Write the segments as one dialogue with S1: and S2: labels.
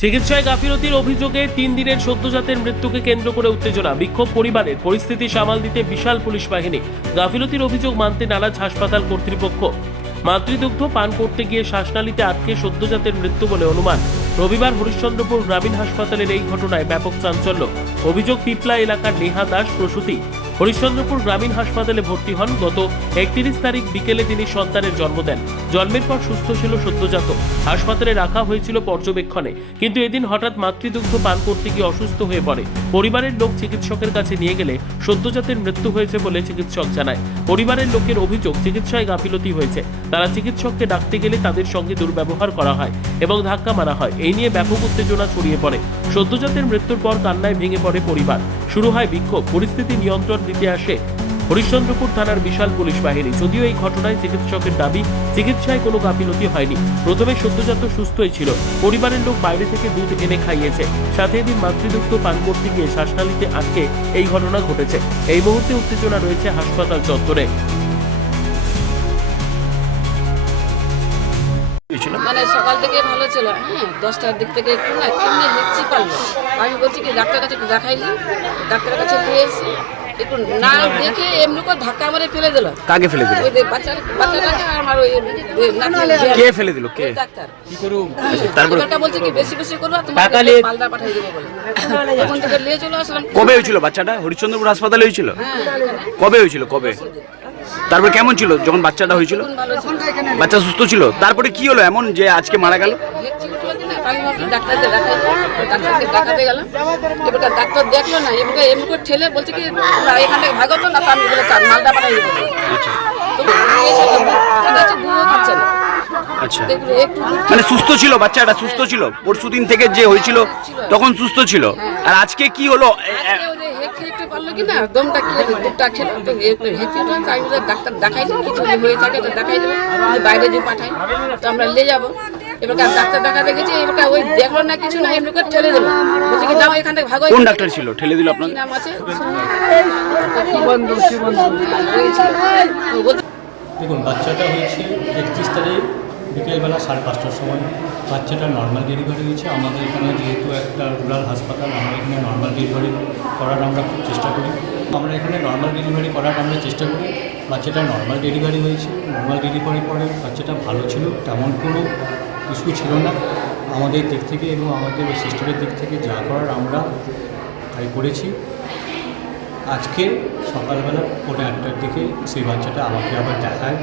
S1: চিকিৎসায় গাফিলতির অভিযোগে তিন দিনের সদ্যজাতের মৃত্যুকে কেন্দ্র করে উত্তেজনা। বিক্ষোভ পরিবারের পরিস্থিতি সামাল দিতে বিশাল পুলিশ বাহিনী গাফিলতির অভিযোগ মানতে নারাজ হাসপাতাল কর্তৃপক্ষ। মাতৃদুগ্ধ পান করতে গিয়ে শ্বাসনালীতে আটকে সদ্যজাতের মৃত্যু বলে অনুমান। রবিবার হরিশ্চন্দ্রপুর গ্রামীণ হাসপাতালের এই ঘটনায় ব্যাপক চাঞ্চল্য। অভিযোগ পিপলা এলাকার নেহা দাস প্রসূতি হরিশ্চন্দ্রপুর গ্রামীণ হাসপাতালে ভর্তি হন। গত একত্রিশ তারিখ বিকেলে তিনি সন্তানের জন্ম দেন। জন্মের পর সুস্থ ছিল সদ্যজাত। হাসপাতালে রাখা হয়েছিল পর্যবেক্ষণে। কিন্তু এদিন হঠাৎ মাতৃদুগ্ধ পান করতে গিয়ে অসুস্থ হয়ে পড়ে। পরিবারের লোক চিকিৎসকের কাছে নিয়ে গেলে সদ্যজাতের মৃত্যু হয়েছে বলে চিকিৎসক জানায়। পরিবারের লোকের অভিযোগ, চিকিৎসায় গাফিলতি হয়েছে। তারা চিকিৎসককে ডাকতে গেলে তাদের সঙ্গে দুর্ব্যবহার করা হয় এবং ধাক্কা মারা হয়। এই নিয়ে ব্যাপক উত্তেজনা ছড়িয়ে পড়ে। সদ্যজাতের মৃত্যুর পর কান্নায় ভেঙে পড়ে পরিবার। শুরু হয় বিক্ষোভ। পরিস্থিতি নিয়ন্ত্রণ দিতে আসে হরিশ্চন্দ্রপুর থানার বিশাল পুলিশ বাহিনী। যদিও এই ঘটনায় চিকিৎসকের দাবি, চিকিৎসায় কোনো গাফিলতি হয়নি। প্রথমে সদ্যজাত সুস্থই ছিল। পরিবারের লোক বাইরে থেকে দুধ এনে খাইয়েছে। সাথে এদিন মাতৃদুগ্ধ পান করতে গিয়ে শ্বাসনালীতে আটকে এই ঘটনা ঘটেছে। এই মুহূর্তে উত্তেজনা রয়েছে হাসপাতাল চত্বরে।
S2: মানে সকাল থেকে ভালো ছিল হ্যাঁ দশটার দিক থেকে একটু না কেমনি হেঁচি পারল? আমি বলছি কি ডাক্তার কাছে একটু দেখাইলি? ডাক্তারের কাছে নিয়ে এসে একটু না দেখে এমনি করে ধাক্কা মারে ফেলে দিল।
S3: কাকে ফেলে দিল?
S2: ওই যে বাচ্চার বাচ্চাটাকে আমার ওই
S3: কে ফেলে দিল? কে?
S2: ডাক্তার।
S3: তারপরে
S2: ডাক্তারটা বলছে কি বেশি বেশি করব তোমাকে মালদা পাঠিয়ে দেবো বলে। তখন থেকে নিয়ে চলে আসলাম।
S3: কবে হয়েছিল বাচ্চাটা? হরিশ্চন্দ্রপুর হাসপাতালে হয়েছিল?
S2: হ্যাঁ
S3: কবে হয়েছিল? কবে? তারপরে কেমন ছিল? যখন বাচ্চাটা হয়েছিল? বাচ্চা সুস্থ ছিল? তারপরে কি হলো? এমন যে আজকে মারা গেল?
S2: হেঁচি উঠল দিনা আমি ভাবছি ডাক্তারকে দেখাই ডাক্তারকে দেখাতে গেলাম এবার ডাক্তার দেখল না এবার এমনি ঠেলে বলছে কি তোমরা এখান থেকে ভাগো তো না তো আমি বলে চার মালদা পাঠাই দেবো তো এসে তো ঠিক আছে দুধও খাচ্ছে না
S3: আচ্ছা। মানে সুস্থ ছিল বাচ্চাটা সুস্থ ছিল? পরশু দিন থেকে যে হয়েছিল তখন সুস্থ ছিল। আর আজকে কি হলো?
S2: পারল কি না দমটা খেয়ে দুধটা খেলো। তো একটু হেঁচি উঠল তো আমি ডাক্তার দেখাই দিই কিছু হয়ে থাকে তো দেখাই দেবো বাইরে যে পাঠাই। তো আমরা নিয়ে যাব। এবার ডাক্তার দেখাতে গেছি এবার ওই দেখল না কিছু না এমনি করে ঠেলে দিলো। বলছে কি যাও এখান থেকে ভাগো
S3: কোন ডাক্তার ছিল? ঠেলে দিল
S2: কি
S3: আপনাকে
S2: নাম আছে?
S4: দেখুন বাচ্চাটা হয়েছে একত্রিশ তারিখ। বিকেলবেলা সাড়ে পাঁচটার সময় বাচ্চাটা নর্মাল ডেলিভারি হয়েছে আমাদের এখানে যেহেতু একটা রুরাল হাসপাতাল, আমরা এখানে নর্মাল ডেলিভারি করার আমরা খুব চেষ্টা করি। আমরা এখানে নর্মাল ডেলিভারি করার আমরা চেষ্টা করি। বাচ্চাটা নর্মাল ডেলিভারি হয়েছে। নর্মাল ডেলিভারি পরে বাচ্চাটা ভালো ছিল, তেমন কোনো ইস্যু ছিল না। আমাদের দিক থেকে এবং আমাদের সিস্টেমের দিক থেকে যা করার আমরা তাই করেছি। আজকে সকালবেলা পৌনে আটটার দিকে সেই বাচ্চাটা আমাকে আবার দেখায়।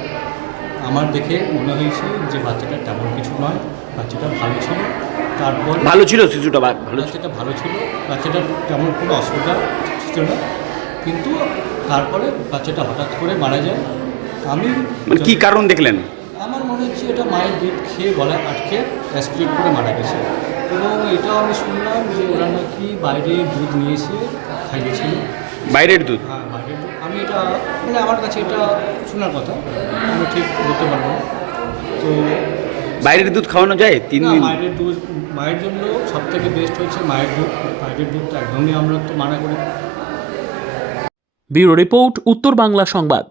S4: আমার দেখে মনে হয়েছে যে বাচ্চাটা তেমন কিছু নয় বাচ্চাটা ভালো ছিল। তারপর
S3: ভালো ছিল শিশুটা ভালো ছিল।
S4: বাচ্চাটা ভালো ছিল বাচ্চাটার তেমন কোনো অসুবিধা ছিল না। কিন্তু তারপরে বাচ্চাটা হঠাৎ করে মারা যায়। আমি
S3: মানে কি কারণ দেখলেন?
S4: আমার মনে হচ্ছে এটা মায়ের দুধ খেয়ে গলায় আটকে অ্যাসপিরেট করে মারা গেছে। এবং এটাও আমি শুনলাম যে ওরা নাকি বাইরে দুধ নিয়ে এসে খাইয়েছিল।
S3: বাইরের দুধ?
S4: হ্যাঁ বাইরের দুধ। আমি এটা মানে আমার কাছে এটা শোনার কথা। আমি ঠিক বলতে পারব না। তো
S3: বাইরের দুধ খাওয়ানো যায় তিন দিন
S4: মায়ের দুধ মায়ের জন্য সব থেকে বেস্ট হচ্ছে মায়ের দুধ। বাইরের দুধ একদমই আমরা তো মানা করি
S1: ব্যুরো রিপোর্ট উত্তর বাংলা সংবাদ।